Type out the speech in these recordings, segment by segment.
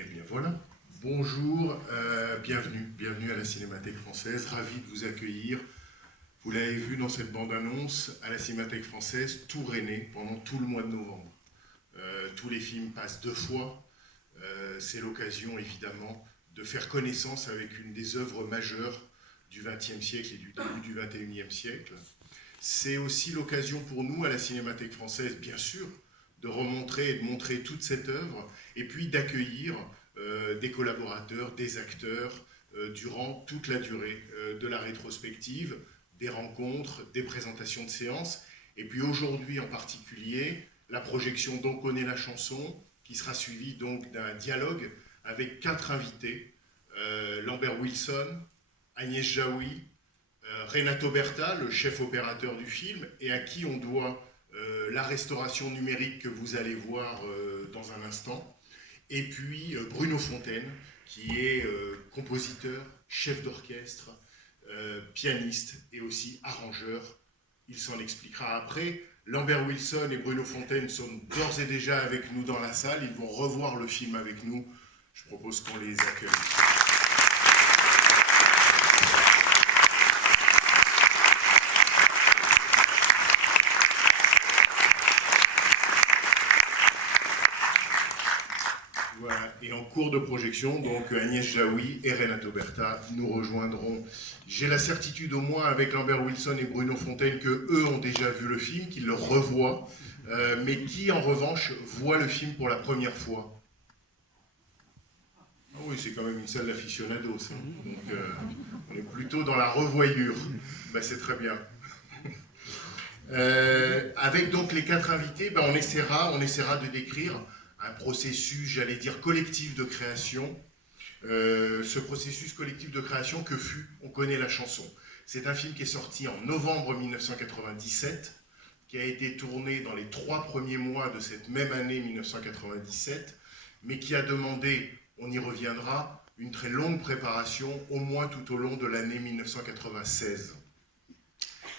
Eh bien voilà, bonjour, bienvenue à la Cinémathèque Française, ravi de vous accueillir. Vous l'avez vu dans cette bande-annonce, à la Cinémathèque Française, tout René pendant tout le mois de novembre. Tous les films passent 2 fois, c'est l'occasion évidemment de faire connaissance avec une des œuvres majeures du XXe siècle et du début du XXIe siècle. C'est aussi l'occasion pour nous, à la Cinémathèque Française, bien sûr, de remontrer et de montrer toute cette œuvre, et puis d'accueillir des collaborateurs, des acteurs, durant toute la durée de la rétrospective, des rencontres, des présentations de séances, et puis aujourd'hui en particulier, la projection d'On connaît la chanson, qui sera suivie donc d'un dialogue avec 4 invités, Lambert Wilson, Agnès Jaoui, Renato Berta, le chef opérateur du film, et à qui on doit la restauration numérique que vous allez voir dans un instant, et puis Bruno Fontaine, qui est compositeur, chef d'orchestre, pianiste et aussi arrangeur. Il s'en expliquera après. Lambert Wilson et Bruno Fontaine sont d'ores et déjà avec nous dans la salle. Ils vont revoir le film avec nous. Je propose qu'on les accueille. Voilà. Et en cours de projection, donc Agnès Jaoui et Renato Berta nous rejoindront. J'ai la certitude au moins avec Lambert Wilson et Bruno Fontaine que eux ont déjà vu le film, qu'ils le revoient, mais qui en revanche voit le film pour la première fois. Ah oui, c'est quand même une salle d'aficionados, hein. Donc on est plutôt dans la revoyure. Ben, c'est très bien. Avec donc les 4 invités, ben, on essaiera de décrire un processus, j'allais dire, collectif de création. Ce processus collectif de création que fut On connaît la chanson. C'est un film qui est sorti en novembre 1997, qui a été tourné dans les 3 premiers mois de cette même année 1997, mais qui a demandé, on y reviendra, une très longue préparation, au moins tout au long de l'année 1996.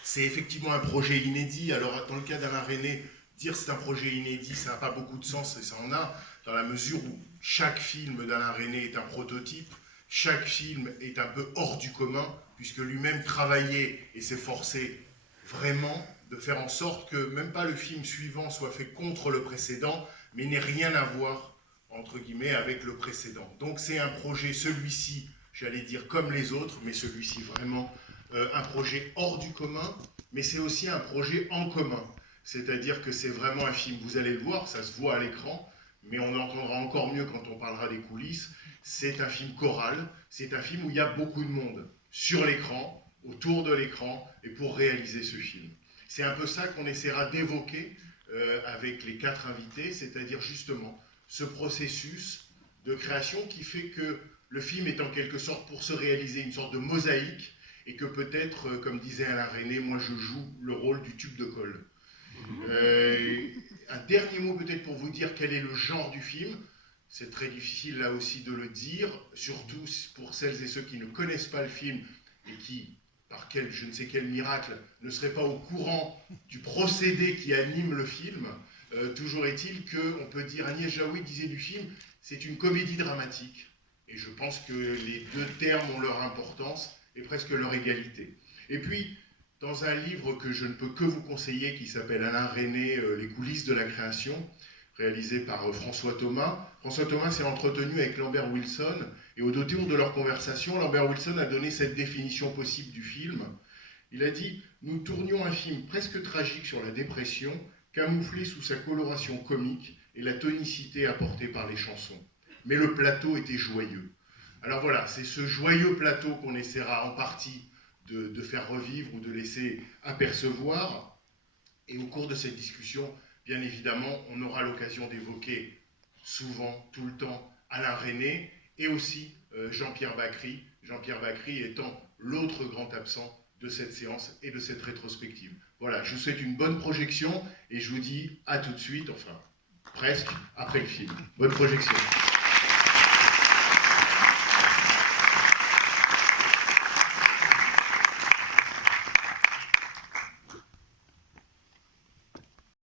C'est effectivement un projet inédit. Alors, dans le cas d'Alain Resnais, dire c'est un projet inédit, ça n'a pas beaucoup de sens, et ça en a, dans la mesure où chaque film d'Alain Resnais est un prototype, chaque film est un peu hors du commun, puisque lui-même travaillait et s'efforçait vraiment de faire en sorte que même pas le film suivant soit fait contre le précédent, mais n'ait rien à voir, entre guillemets, avec le précédent. Donc c'est un projet, celui-ci, j'allais dire comme les autres, mais celui-ci vraiment un projet hors du commun, mais c'est aussi un projet en commun. C'est-à-dire que c'est vraiment un film, vous allez le voir, ça se voit à l'écran, mais on l'entendra encore mieux quand on parlera des coulisses. C'est un film choral, c'est un film où il y a beaucoup de monde, sur l'écran, autour de l'écran, et pour réaliser ce film. C'est un peu ça qu'on essaiera d'évoquer avec les 4 invités, c'est-à-dire justement ce processus de création qui fait que le film est en quelque sorte pour se réaliser une sorte de mosaïque, et que peut-être, comme disait Alain Resnais, moi je joue le rôle du tube de colle. Un dernier mot peut-être pour vous dire quel est le genre du film. C'est très difficile là aussi de le dire, surtout pour celles et ceux qui ne connaissent pas le film et qui, par je ne sais quel miracle, ne seraient pas au courant du procédé qui anime le film. Toujours est-il qu'on peut dire, Agnès Jaoui disait du film, c'est une comédie dramatique. Et je pense que les 2 termes ont leur importance et presque leur égalité. Et puis, dans un livre que je ne peux que vous conseiller, qui s'appelle Alain Resnais, Les coulisses de la création, réalisé par François Thomas, François Thomas s'est entretenu avec Lambert Wilson, et au détour de leur conversation, Lambert Wilson a donné cette définition possible du film. Il a dit « Nous tournions un film presque tragique sur la dépression, camouflé sous sa coloration comique et la tonicité apportée par les chansons. Mais le plateau était joyeux. » Alors voilà, c'est ce joyeux plateau qu'on essaiera en partie de faire revivre ou de laisser apercevoir. Et au cours de cette discussion, bien évidemment, on aura l'occasion d'évoquer souvent, tout le temps, Alain Resnais et aussi Jean-Pierre Bacry. Jean-Pierre Bacry étant l'autre grand absent de cette séance et de cette rétrospective. Voilà, je vous souhaite une bonne projection et je vous dis à tout de suite, enfin presque, après le film. Bonne projection.